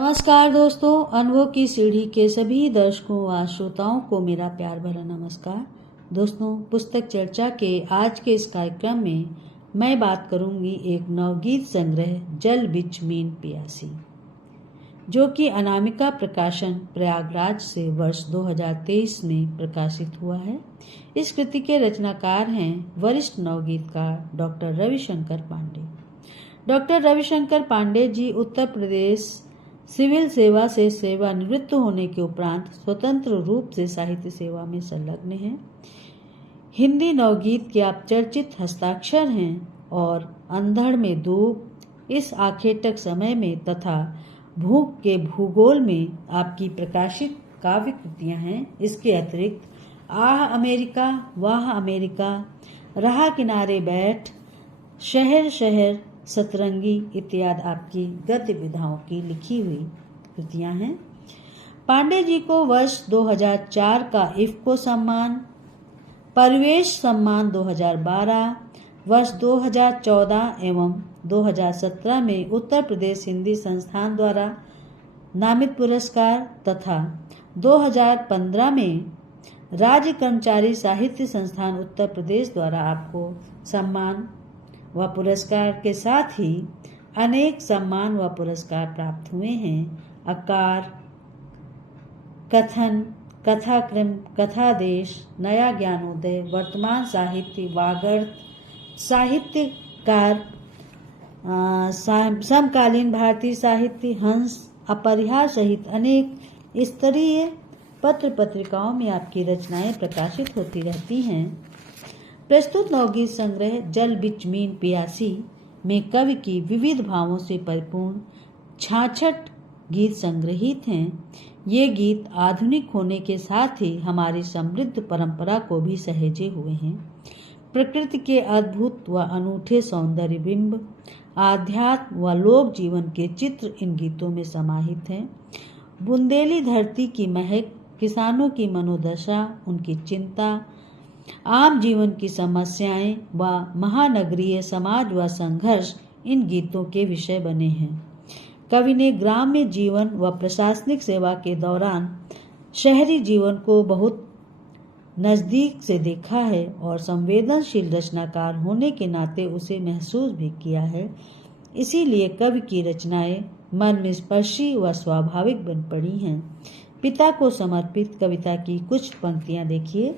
नमस्कार दोस्तों, अनुभव की सीढ़ी के सभी दर्शकों व श्रोताओं को मेरा प्यार भरा नमस्कार। दोस्तों, पुस्तक चर्चा के आज के इस कार्यक्रम में मैं बात करूंगी एक नवगीत संग्रह जल बिच मीन पियासी, जो कि अनामिका प्रकाशन प्रयागराज से वर्ष 2023 में प्रकाशित हुआ है। इस कृति के रचनाकार हैं वरिष्ठ नवगीतकार doctor Ravishankar Pandey. Doctor Ravishankar Pandey ji Uttar Pradesh civil सेवा से सेवानिवृत्त होने के उपरांत स्वतंत्र रूप से साहित्य सेवा में संलग्न हैं। हिंदी नवगीत के आप चर्चित हस्ताक्षर हैं और अंधड़ में धूप, इस आखेटक समय में तथा भूख के भूगोल में आपकी प्रकाशित काव्य कृतियां हैं। इसके अतिरिक्त आह अमेरिका, वाह अमेरिका, राह किनारे बैठ, शहर शहर, सतरंगी इत्यादि आपकी गद्य विधाओं की लिखी हुई कृतियां हैं। पांडे जी को वर्ष 2004 का इफ्को सम्मान, परिवेश सम्मान 2012, वर्ष 2014 एवं 2017 में उत्तर प्रदेश हिंदी संस्थान द्वारा नामित पुरस्कार तथा 2015 में राज्य कर्मचारी साहित्य संस्थान उत्तर प्रदेश द्वारा आपको सम्मान व पुरस्कार के साथ ही अनेक सम्मान व पुरस्कार प्राप्त हुए हैं। आकार, कथन, कथाक्रम, कथादेश, नया ज्ञानोदय, वर्तमान साहित्य, वागर्त, साहित्यकार, समकालीन भारतीय साहित्य, हंस, अपरिहार सहित अनेक स्तरीय पत्र पत्रिकाओं में आपकी रचनाएं प्रकाशित होती रहती हैं। प्रस्तुत नवगीत संग्रह जल बिच मीन पियासी में कवि की विविध भावों से परिपूर्ण 66 गीत संग्रहित हैं। ये गीत आधुनिक होने के साथ ही हमारी समृद्ध परंपरा को भी सहेजे हुए हैं। प्रकृति के अद्भुत व अनूठे सौंदर्य बिंब, आध्यात्म व लोक जीवन के चित्र इन गीतों में समाहित हैं। बुंदेली धरती की महक, किसानों की मनोदशा, उनकी चिंता, आम जीवन की समस्याएं व महानगरीय समाज व संघर्ष इन गीतों के विषय बने हैं। कवि ने ग्राम्य जीवन व प्रशासनिक सेवा के दौरान शहरी जीवन को बहुत नजदीक से देखा है और संवेदनशील रचनाकार होने के नाते उसे महसूस भी किया है। इसीलिए कवि की रचनाएं मन में स्पर्शी व स्वाभाविक बन पड़ी हैं। पिता को समर्पित कविता की कुछ पंक्तियां देखिए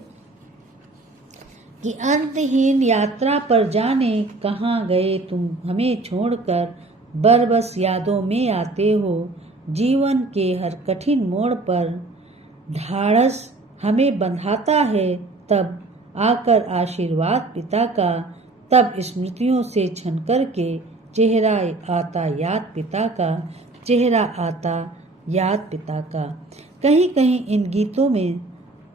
कि अंतहीन यात्रा पर जाने कहाँ गए तुम हमें छोड़कर, बरबस यादों में आते हो जीवन के हर कठिन मोड़ पर, ढाढ़स हमें बंधाता है तब आकर आशीर्वाद पिता का, तब स्मृतियों से छन करके चेहरा आता याद पिता का, चेहरा आता याद पिता का। कहीं कहीं इन गीतों में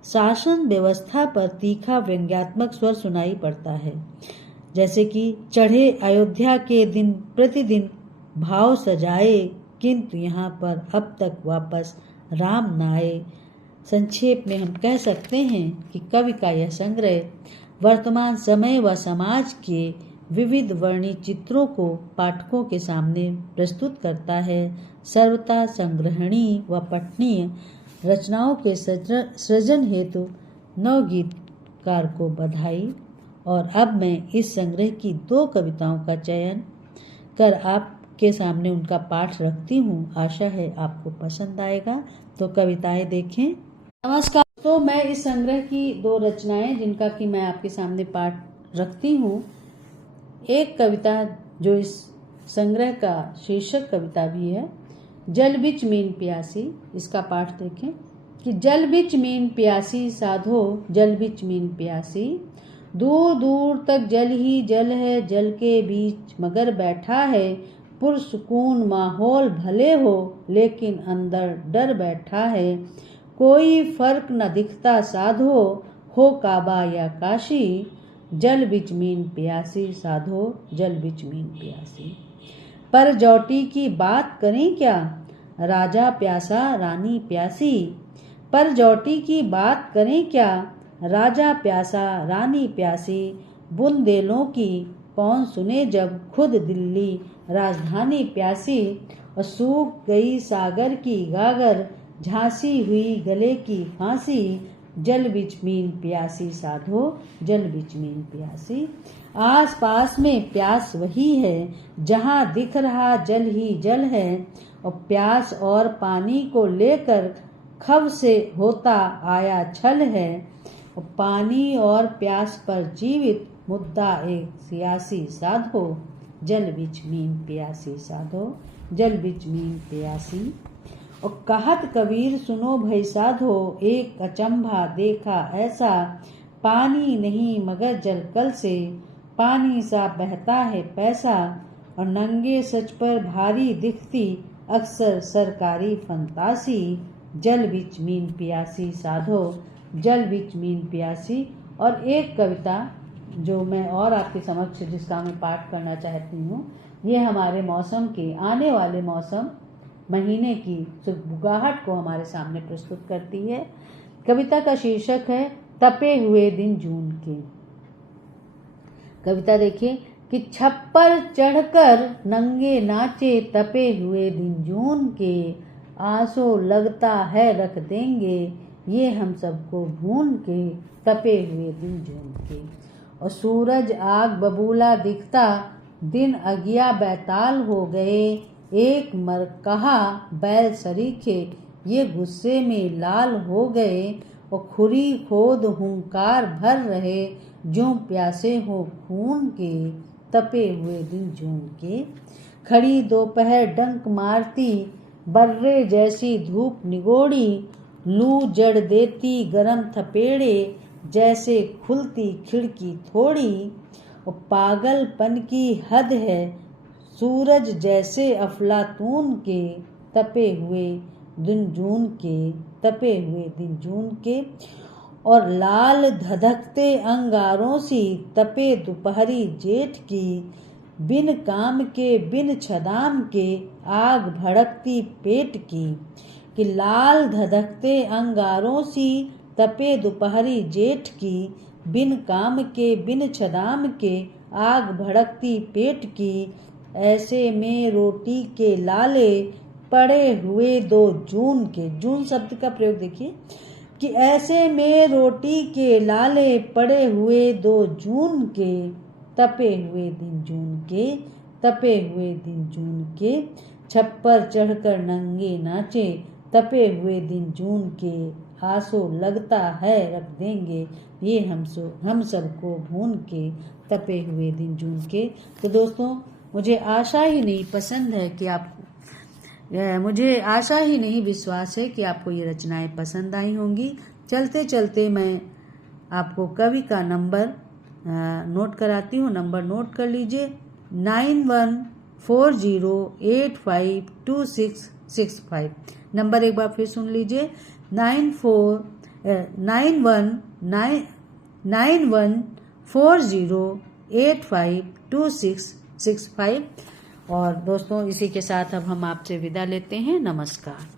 शासन व्यवस्था पर तीखा व्यंग्यात्मक स्वर सुनाई पड़ता है, जैसे कि चढ़े अयोध्या के दिन प्रतिदिन भाव सजाए, किंतु यहाँ पर अब तक वापस राम न आए। संक्षेप में हम कह सकते हैं कि कवि का यह संग्रह वर्तमान समय व समाज के विविध वर्णी चित्रों को पाठकों के सामने प्रस्तुत करता है। सर्वथा संग्रहणीय व पठनीय रचनाओं के सृजन हेतु नवगीतकार को बधाई। और अब मैं इस संग्रह की 2 कविताओं का चयन कर आपके सामने उनका पाठ रखती हूँ। आशा है आपको पसंद आएगा, तो कविताएं देखें। नमस्कार। तो मैं इस संग्रह की 2 रचनाएं जिनका कि मैं आपके सामने पाठ रखती हूँ। एक कविता जो इस संग्रह का शीर्षक कविता भी है, जल बिच मीन प्यासी। इसका पाठ देखें कि जल बिच मीन प्यासी साधो, जल बिच मीन प्यासी, दूर दूर तक जल ही जल है, जल के बीच मगर बैठा है, पुरसुकून माहौल भले हो लेकिन अंदर डर बैठा है, कोई फर्क न दिखता साधो, हो काबा या काशी, जल बिच मीन प्यासी साधो, जल बिच मीन प्यासी। पर जौटी की बात करें क्या, राजा प्यासा रानी प्यासी, पर जौटी की बात करें क्या, राजा प्यासा रानी प्यासी, बुंदेलों की कौन सुने जब खुद दिल्ली राजधानी प्यासी, और सूख गई सागर की गागर, झांसी हुई गले की फांसी, जल बिच मीन प्यासी साधो, जल बिच मीन प्यासी। आस पास में प्यास वही है जहाँ दिख रहा जल ही जल है, और प्यास और पानी को लेकर खब से होता आया छल है, और पानी और प्यास पर जीवित मुद्दा एक सियासी साधो, जल बिच मीन प्यासी साधो, जल बिच मीन प्यासी। और कहत कबीर सुनो भई साधो, एक अचंभा देखा ऐसा, पानी नहीं मगर जल कल से, पानी सा बहता है पैसा, और नंगे सच पर भारी दिखती अक्सर सरकारी फंतासी, जल बिच मीन प्यासी साधो, जल बिच मीन प्यासी। और एक कविता जो मैं और आपके समक्ष जिसका मैं पाठ करना चाहती हूँ, ये हमारे मौसम के आने वाले मौसम महीने की सुगबुगाहट को हमारे सामने प्रस्तुत करती है। कविता का शीर्षक है तपे हुए दिन जून के। कविता देखिए कि छप्पर चढ़कर नंगे नाचे तपे हुए दिन जून के, आंसू लगता है रख देंगे ये हम सबको भून के, तपे हुए दिन जून के। और सूरज आग बबूला दिखता, दिन अगिया बैताल हो गए, एक मर कहा बैल सरीखे ये गुस्से में लाल हो गए, और खुरी खोद हुंकार भर रहे जो प्यासे हो खून के, तपे हुए दिन जून के। खड़ी दोपहर डंक मारती, बर्रे जैसी धूप निगोड़ी, लू जड़ देती गरम थपेड़े, जैसे खुलती खिड़की थोड़ी, और पागलपन की हद है सूरज जैसे अफलातून के, तपे हुए दिन जून के, तपे हुए दिन जून के। और लाल धधकते अंगारों सी तपे दोपहरी जेठ की, बिन काम के बिन छदाम के आग भड़कती पेट की, कि लाल धधकते अंगारों सी तपे दोपहरी जेठ की, बिन काम के बिन छदाम के आग भड़कती पेट की, ऐसे में रोटी के लाले पड़े हुए 2 जून के। जून शब्द का प्रयोग देखिए कि ऐसे में रोटी के लाले पड़े हुए 2 जून के, तपे हुए दिन जून के, तपे हुए दिन जून के। छप्पर चढ़कर नंगे नाचे तपे हुए दिन जून के, आंसू लगता है रख देंगे ये हम सबको भून के, तपे हुए दिन जून के। तो दोस्तों मुझे आशा ही नहीं पसंद है कि मुझे आशा ही नहीं विश्वास है कि आपको ये रचनाएं पसंद आई होंगी। चलते चलते मैं आपको कवि का नंबर नोट कराती हूँ। नंबर नोट कर लीजिए 9140852665। नंबर एक बार फिर सुन लीजिए 9140852665। और दोस्तों इसी के साथ अब हम आपसे विदा लेते हैं। नमस्कार।